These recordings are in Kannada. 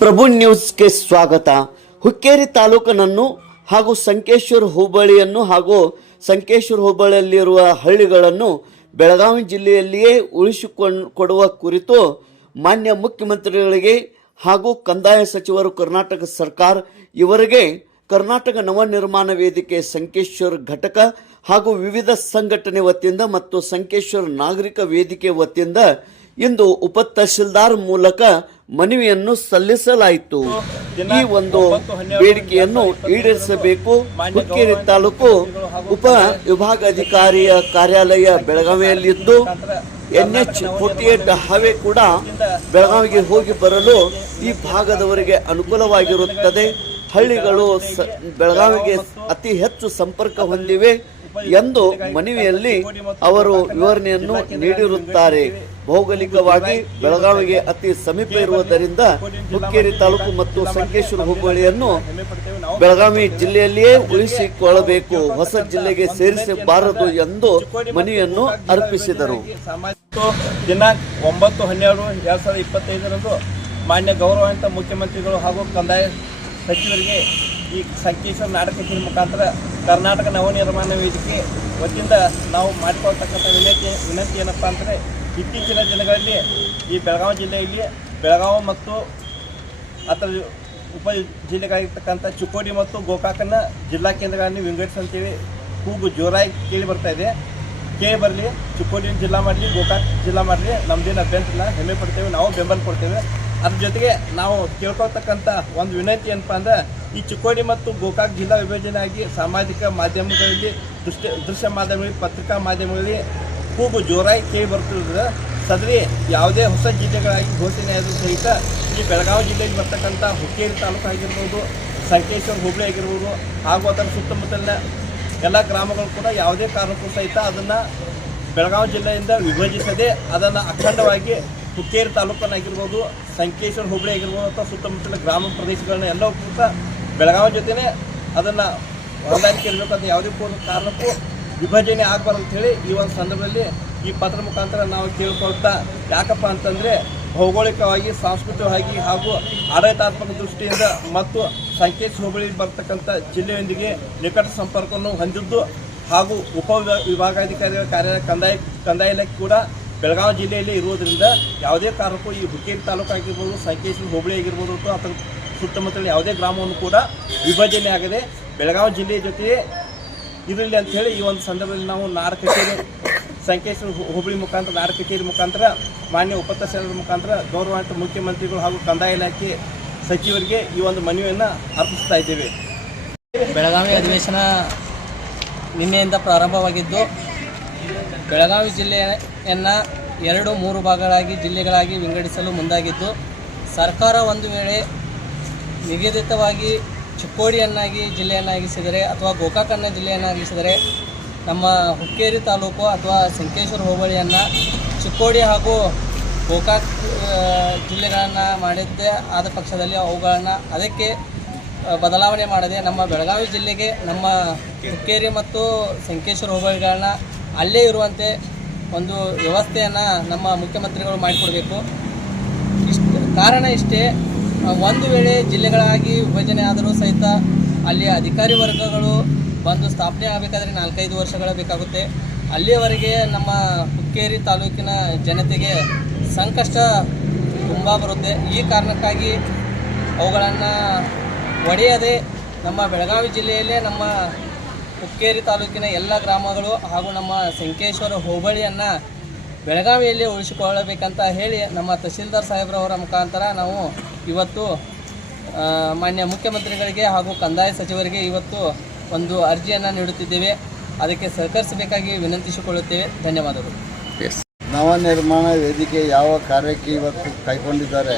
ಪ್ರಭು ನ್ಯೂಸ್ಗೆ ಸ್ವಾಗತ. ಹುಕ್ಕೇರಿ ತಾಲೂಕನನ್ನು ಹಾಗೂ ಸಂಕೇಶ್ವರ ಹೋಬಳಿಯನ್ನು ಹಾಗೂ ಸಂಕೇಶ್ವರ ಹೋಬಳಿಯಲ್ಲಿರುವ ಹಳ್ಳಿಗಳನ್ನು ಬೆಳಗಾವಿ ಜಿಲ್ಲೆಯಲ್ಲಿಯೇ ಉಳಿಸಿಕೊಂಡು, ಕೊಡುವ ಕುರಿತು ಮಾನ್ಯ ಮುಖ್ಯಮಂತ್ರಿಗಳಿಗೆ ಹಾಗೂ ಕಂದಾಯ ಸಚಿವರು ಕರ್ನಾಟಕ ಸರ್ಕಾರ ಇವರಿಗೆ ಕರ್ನಾಟಕ ನವನಿರ್ಮಾಣ ವೇದಿಕೆ ಸಂಕೇಶ್ವರ ಘಟಕ ಹಾಗೂ ವಿವಿಧ ಸಂಘಟನೆ ವತಿಯಿಂದ ಮತ್ತು ಸಂಕೇಶ್ವರ್ ನಾಗರಿಕ ವೇದಿಕೆ ವತಿಯಿಂದ ಇಂದು ಉಪ ತಹಶೀಲ್ದಾರ್ ಮೂಲಕ ಮನವಿಯನ್ನು ಸಲ್ಲಿಸಲಾಯಿತು. ಈ ಒಂದು ಬೇಡಿಕೆಯನ್ನು ಈಡೇರಿಸಬೇಕು. ಹುಕ್ಕೇರಿ ತಾಲೂಕು ಉಪ ವಿಭಾಗಾಧಿಕಾರಿಯ ಕಾರ್ಯಾಲಯ ಬೆಳಗಾವಿಯಲ್ಲಿದ್ದು N H forty eight highway ಕೂಡ ಬೆಳಗಾವಿಗೆ ಹೋಗಿ ಬರಲು ಈ ಭಾಗದವರಿಗೆ ಅನುಕೂಲವಾಗಿರುತ್ತದೆ. ಹಳ್ಳಿಗಳು ಬೆಳಗಾವಿಗೆ ಅತಿ ಹೆಚ್ಚು ಸಂಪರ್ಕ ಹೊಂದಿವೆ ಎಂದು ಮನವಿಯಲ್ಲಿ ಅವರು ವಿವರಣೆಯನ್ನು ನೀಡಿರುತ್ತಾರೆ. ಭೌಗೋಳಿಕವಾಗಿ ಬೆಳಗಾವಿಗೆ ಅತಿ ಸಮೀಪ ಇರುವುದರಿಂದ ಹುಕ್ಕೇರಿ ತಾಲೂಕು ಮತ್ತು ಸಂಕೇಶ್ವರ ಹೋಬಳಿಯನ್ನು ಬೆಳಗಾವಿ ಜಿಲ್ಲೆಯಲ್ಲಿಯೇ ಉಳಿಸಿಕೊಳ್ಳಬೇಕು, ಹೊಸ ಜಿಲ್ಲೆಗೆ ಸೇರಿಸಬಾರದು ಎಂದು ಮನೆಯನ್ನು ಅರ್ಪಿಸಿದರು. ದಿನಾಂಕ ಒಂಬತ್ತು ಹನ್ನೆರಡು ಎರಡ್ ಸಾವಿರದ ಇಪ್ಪತ್ತೈದರಂದು ಮಾನ್ಯ ಗೌರವಾನ್ವಿತ ಮುಖ್ಯಮಂತ್ರಿಗಳು ಹಾಗೂ ಕಂದಾಯ ಸಚಿವರಿಗೆ ಈ ಸಂಕೇಶ್ವರ ನಾಟಕ ಮುಖಾಂತರ ಕರ್ನಾಟಕ ನವನಿರ್ಮಾಣ ವೇದಿಕೆ ವತಿಯಿಂದ ನಾವು ಮಾಡಿಕೊಳ್ತಕ್ಕಂಥ ವಿನಂತಿ ವಿನಂತಿ ಏನಪ್ಪ ಅಂದರೆ ಇತ್ತೀಚಿನ ದಿನಗಳಲ್ಲಿ ಈ ಬೆಳಗಾವಿ ಜಿಲ್ಲೆಯಲ್ಲಿ ಬೆಳಗಾವಿ ಮತ್ತು ಅದರ ಉಪ ಜಿಲ್ಲೆಗಳಾಗಿರ್ತಕ್ಕಂಥ ಚಿಕ್ಕೋಡಿ ಮತ್ತು ಗೋಕಾಕನ್ನ ಜಿಲ್ಲಾ ಕೇಂದ್ರಗಳನ್ನು ವಿಂಗಡಿಸಂತೇಳಿ ಕೂಗು ಜೋರಾಗಿ ಕೇಳಿ ಬರ್ತಾ ಇದೆ. ಕೇಳಿ ಬರಲಿ, ಚಿಕ್ಕೋಡಿ ಜಿಲ್ಲಾ ಮಾಡಲಿ, ಗೋಕಾಕ್ ಜಿಲ್ಲಾ ಮಾಡಲಿ, ನಮ್ದೇನು ಅಭ್ಯಂತರನ್ನ ಹೆಮ್ಮೆ ಪಡ್ತೇವೆ, ನಾವು ಬೆಂಬಲ ಕೊಡ್ತೇವೆ. ಅದ್ರ ಜೊತೆಗೆ ನಾವು ಕೇಳ್ಕೊಳ್ತಕ್ಕಂಥ ಒಂದು ವಿನಂತಿ ಏನಪ್ಪ ಅಂದ್ರೆ, ಈ ಚಿಕ್ಕೋಡಿ ಮತ್ತು ಗೋಕಾಕ್ ಜಿಲ್ಲಾ ವಿಭಜನೆ ಆಗಿ ಸಾಮಾಜಿಕ ಮಾಧ್ಯಮಗಳಲ್ಲಿ ದೃಶ್ಯ ದೃಶ್ಯ ಮಾಧ್ಯಮಗಳಲ್ಲಿ, ಪತ್ರಿಕಾ ಮಾಧ್ಯಮಗಳಲ್ಲಿ ಕೂಗು ಜೋರಾಗಿ ಕೇಳಿ ಬರ್ತಿರೋದ್ರ ಸದರಿ ಯಾವುದೇ ಹೊಸ ಜಿಲ್ಲೆಗಳಾಗಿ ಘೋಷಣೆ ಆದರೂ ಸಹಿತ ಈ ಬೆಳಗಾವಿ ಜಿಲ್ಲೆಯಲ್ಲಿ ಬರ್ತಕ್ಕಂಥ ಹುಕ್ಕೇರಿ ತಾಲೂಕು ಆಗಿರ್ಬೋದು, ಸಂಕೇಶ್ವರ ಹುಬ್ಳಿ ಆಗಿರ್ಬೋದು, ಹಾಗೂ ಅದರ ಸುತ್ತಮುತ್ತಲಿನ ಎಲ್ಲ ಗ್ರಾಮಗಳು ಕೂಡ ಯಾವುದೇ ಕಾರಣಕ್ಕೂ ಸಹಿತ ಅದನ್ನು ಬೆಳಗಾವಿ ಜಿಲ್ಲೆಯಿಂದ ವಿಭಜಿಸದೆ ಅದನ್ನು ಅಖಂಡವಾಗಿ ಹುಕ್ಕೇರಿ ತಾಲೂಕನ್ನಾಗಿರ್ಬೋದು, ಸಂಕೇಶ್ವರ ಹೋಬಳಿ ಆಗಿರ್ಬೋದು, ಅಥವಾ ಸುತ್ತಮುತ್ತಲ ಗ್ರಾಮ ಪ್ರದೇಶಗಳನ್ನ ಎಲ್ಲವೂ ಕೂಡ ಬೆಳಗಾವಿ ಜೊತೆನೇ ಅದನ್ನು ಹೊಂದಾಣಿಕೆ ಇರಬೇಕಂತ ಯಾವುದೇ ಕೂಡ ಕಾರಣಕ್ಕೂ ವಿಭಜನೆ ಆಗಬಾರ್ದು ಅಂತೇಳಿ ಈ ಒಂದು ಸಂದರ್ಭದಲ್ಲಿ ಈ ಪತ್ರ ಮುಖಾಂತರ ನಾವು ಕೇಳ್ಕೊಳ್ತಾ, ಯಾಕಪ್ಪ ಅಂತಂದರೆ ಭೌಗೋಳಿಕವಾಗಿ, ಸಾಂಸ್ಕೃತಿಕವಾಗಿ ಹಾಗೂ ಆಡಳಿತಾತ್ಮಕ ದೃಷ್ಟಿಯಿಂದ ಮತ್ತು ಸಂಕೇತ ಹೋಬಳಿ ಬರ್ತಕ್ಕಂಥ ಜಿಲ್ಲೆಯೊಂದಿಗೆ ನಿಕಟ ಸಂಪರ್ಕವನ್ನು ಹೊಂದಿದ್ದು ಹಾಗೂ ಉಪ ವಿಭಾಗಾಧಿಕಾರಿಗಳ ಕಾರ್ಯ ಕಂದಾಯ ಕಂದಾಯ ಇಲಾಖೆ ಕೂಡ ಬೆಳಗಾವಿ ಜಿಲ್ಲೆಯಲ್ಲಿ ಇರುವುದರಿಂದ ಯಾವುದೇ ಕಾರಣಕ್ಕೂ ಈ ಹುಕ್ಕೇರಿ ತಾಲೂಕು ಆಗಿರ್ಬೋದು ಸಂಕೇಶ್ವರ ಹೋಬಳಿ ಆಗಿರ್ಬೋದು ಅಥವಾ ಅದರ ಸುತ್ತಮುತ್ತಲಿನ ಯಾವುದೇ ಗ್ರಾಮವನ್ನು ಕೂಡ ವಿಭಜನೆ ಆಗದೆ ಬೆಳಗಾವಿ ಜಿಲ್ಲೆಯ ಜೊತೆಗೆ ಇರಲಿ ಅಂತ ಹೇಳಿ ಈ ಒಂದು ಸಂದರ್ಭದಲ್ಲಿ ನಾವು ನಾರ ಕಚೇರಿ, ಸಂಕೇಶ್ವರ ಹುಬ್ಬಳ್ಳಿ ಮುಖಾಂತರ, ನಾರ ಕಚೇರಿ ಮುಖಾಂತರ, ಮಾನ್ಯ ಉಪತಹಸೀಲ್ದಾರ್ ಮುಖಾಂತರ, ಗೌರವಾನ್ವಿತ ಮುಖ್ಯಮಂತ್ರಿಗಳು ಹಾಗೂ ಕಂದಾಯ ಇಲಾಖೆ ಸಚಿವರಿಗೆ ಈ ಒಂದು ಮನವಿಯನ್ನು ಅರ್ಪಿಸ್ತಾ ಇದ್ದೇವೆ. ಬೆಳಗಾವಿ ಅಧಿವೇಶನ ನಿನ್ನೆಯಿಂದ ಪ್ರಾರಂಭವಾಗಿದ್ದು, ಬೆಳಗಾವಿ ಜಿಲ್ಲೆಯನ್ನು ಎರಡು ಮೂರು ಭಾಗಗಳಾಗಿ, ಜಿಲ್ಲೆಗಳಾಗಿ ವಿಂಗಡಿಸಲು ಮುಂದಾಗಿದ್ದು, ಸರ್ಕಾರ ಒಂದು ವೇಳೆ ನಿಗದಿತವಾಗಿ ಚಿಕ್ಕೋಡಿಯನ್ನಾಗಿ ಜಿಲ್ಲೆಯನ್ನಾಗಿಸಿದರೆ ಅಥವಾ ಗೋಕಾಕನ್ನ ಜಿಲ್ಲೆಯನ್ನಾಗಿಸಿದರೆ ನಮ್ಮ ಹುಕ್ಕೇರಿ ತಾಲೂಕು ಅಥವಾ ಸಂಕೇಶ್ವರ ಹೋಬಳಿಯನ್ನು ಚಿಕ್ಕೋಡಿ ಹಾಗೂ ಗೋಕಾಕ್ ಜಿಲ್ಲೆಗಳನ್ನು ಮಾಡಿದ್ದೇ ಆದ ಪಕ್ಷದಲ್ಲಿ ಅವುಗಳನ್ನು ಅದಕ್ಕೆ ಬದಲಾವಣೆ ಮಾಡದೆ ನಮ್ಮ ಬೆಳಗಾವಿ ಜಿಲ್ಲೆಗೆ ನಮ್ಮ ಹುಕ್ಕೇರಿ ಮತ್ತು ಸಂಕೇಶ್ವರ ಹೋಬಳಿಗಳನ್ನ ಅಲ್ಲೇ ಇರುವಂತೆ ಒಂದು ವ್ಯವಸ್ಥೆಯನ್ನು ನಮ್ಮ ಮುಖ್ಯಮಂತ್ರಿಗಳು ಮಾಡಿಕೊಡಬೇಕು. ಇಷ್ಟು, ಕಾರಣ ಇಷ್ಟೇ. ಒಂದು ವೇಳೆ ಜಿಲ್ಲೆಗಳಾಗಿ ವಿಭಜನೆ ಆದರೂ ಸಹಿತ ಅಲ್ಲಿ ಅಧಿಕಾರಿ ವರ್ಗಗಳು ಬಂದು ಸ್ಥಾಪನೆ ಆಗಬೇಕಾದ್ರೆ ನಾಲ್ಕೈದು ವರ್ಷಗಳ ಬೇಕಾಗುತ್ತೆ. ಅಲ್ಲಿಯವರೆಗೆ ನಮ್ಮ ಹುಕ್ಕೇರಿ ತಾಲೂಕಿನ ಜನತೆಗೆ ಸಂಕಷ್ಟ ತುಂಬ ಬರುತ್ತೆ. ಈ ಕಾರಣಕ್ಕಾಗಿ ಅವುಗಳನ್ನು ಒಡೆಯದೆ ನಮ್ಮ ಬೆಳಗಾವಿ ಜಿಲ್ಲೆಯಲ್ಲೇ ನಮ್ಮ ಹುಕ್ಕೇರಿ ತಾಲೂಕಿನ ಎಲ್ಲ ಗ್ರಾಮಗಳು ಹಾಗೂ ನಮ್ಮ ಸಂಕೇಶ್ವರ ಹೋಬಳಿಯನ್ನು ಬೆಳಗಾವಿಯಲ್ಲಿ ಉಳಿಸಿಕೊಳ್ಳಬೇಕಂತ ಹೇಳಿ ನಮ್ಮ ತಹಸೀಲ್ದಾರ್ ಸಾಹೇಬ್ರವರ ಮುಖಾಂತರ ನಾವು ಇವತ್ತು ಮಾನ್ಯ ಮುಖ್ಯಮಂತ್ರಿಗಳಿಗೆ ಹಾಗೂ ಕಂದಾಯ ಸಚಿವರಿಗೆ ಇವತ್ತು ಒಂದು ಅರ್ಜಿಯನ್ನು ನೀಡುತ್ತಿದ್ದೇವೆ. ಅದಕ್ಕೆ ಸಹಕರಿಸಬೇಕಾಗಿ ವಿನಂತಿಸಿಕೊಳ್ಳುತ್ತೇವೆ. ಧನ್ಯವಾದಗಳು. ನವ ನಿರ್ಮಾಣ ವೇದಿಕೆ ಯಾವ ಕಾರ್ಯಕ್ಕೆ ಇವತ್ತು ಕೈಗೊಂಡಿದ್ದಾರೆ,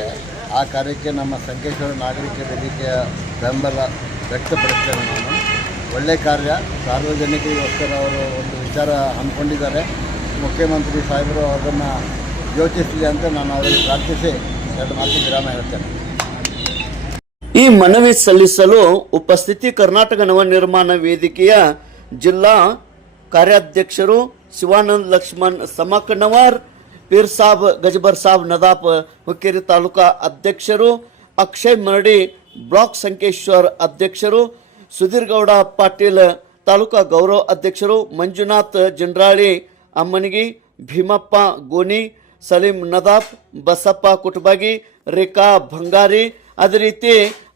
ಆ ಕಾರ್ಯಕ್ಕೆ ನಮ್ಮ ಸಂಕೇಶ್ವರ ನಾಗರಿಕ ವೇದಿಕೆಯ ಬೆಂಬಲ ವ್ಯಕ್ತಪಡಿಸ್ತೇನೆ ನಾನು ಒಳ್ಳೆ ಕಾರ್ಯ. ಸಾರ್ವಜನಿಕರಿಗೋಸ್ಕರ ಅವರು ಒಂದು ವಿಚಾರ ಹಮ್ಮಿಕೊಂಡಿದ್ದಾರೆ. ಮುಖ್ಯಮಂತ್ರಿ ಸಾಹೇಬರು ಅದನ್ನು ಯೋಚಿಸಲಿ ಅಂತ ನಾನು ಅವರಿಗೆ ಪ್ರಾರ್ಥಿಸಿ ಎರಡು ಮಾತು ವಿರಾಮ ಹೇಳ್ತೇನೆ. ಈ ಮನವಿ ಸಲ್ಲಿಸಲು ಉಪಸ್ಥಿತಿ ಕರ್ನಾಟಕ ನವನಿರ್ಮಾಣ ವೇದಿಕೆಯ ಜಿಲ್ಲಾ ಕಾರ್ಯಾಧ್ಯಕ್ಷರು ಶಿವಾನಂದ ಲಕ್ಷ್ಮಣ್ ಸಮಕನವರ್, ಪೀರ್ ಸಾಬ್ ಗಜಬರ್ ಸಾಬ್ ನದಾಪ್ ಹುಕ್ಕೇರಿ ತಾಲೂಕಾ ಅಧ್ಯಕ್ಷರು, ಅಕ್ಷಯ್ ಮರಡಿ ಬ್ಲಾಕ್ ಸಂಕೇಶ್ವರ್ ಅಧ್ಯಕ್ಷರು ಸುಧೀರ್ ಗೌಡ ಪಾಟೀಲ್ ತಾಲೂಕಾ ಗೌರವ ಅಧ್ಯಕ್ಷರು, ಮಂಜುನಾಥ್ ಜಂಡ್ರಾಳಿ ಅಮ್ಮನಿಗಿ ಭೀಮಪ್ಪ, ಗೋನಿ, ಸಲೀಂ ನದಾಫ್, ಬಸಪ್ಪ ಕುಟುಬಾಗಿ, ರೇಖಾ ಭಂಗಾರಿ, ಅದೇ ರೀತಿ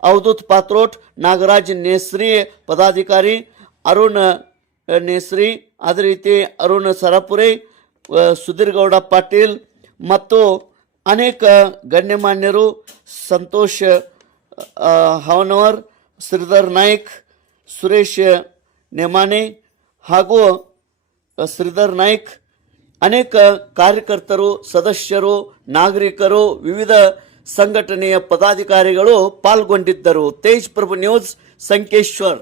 ಅವಧೂತ್ ಪಾತ್ರೋಟ್, ನಾಗರಾಜ್ ನೇಸ್ರಿ ಪದಾಧಿಕಾರಿ, ಅರುಣ್ ನೇಸ್ರಿ, ಅದೇ ರೀತಿ ಅರುಣ್ ಸರಪುರೆ ಸುಧೀರ್ ಗೌಡ ಪಾಟೀಲ್ ಮತ್ತು ಅನೇಕ ಗಣ್ಯಮಾನ್ಯರು, ಸಂತೋಷ್ ಹವನವರ್, ಶ್ರೀಧರ್ ನಾಯ್ಕ್, ಸುರೇಶ್ ನೆಮಾನೆ ಹಾಗೂ ಶ್ರೀಧರ್ ನಾಯ್ಕ್ ಅನೇಕ ಕಾರ್ಯಕರ್ತರು ಸದಸ್ಯರು ನಾಗರಿಕರು ವಿವಿಧ ಸಂಘಟನೆಯ ಪದಾಧಿಕಾರಿಗಳು ಪಾಲ್ಗೊಂಡಿದ್ದರು. ತೇಜ್ ಪ್ರಭು ನ್ಯೂಸ್ ಸಂಕೇಶ್ವರ್.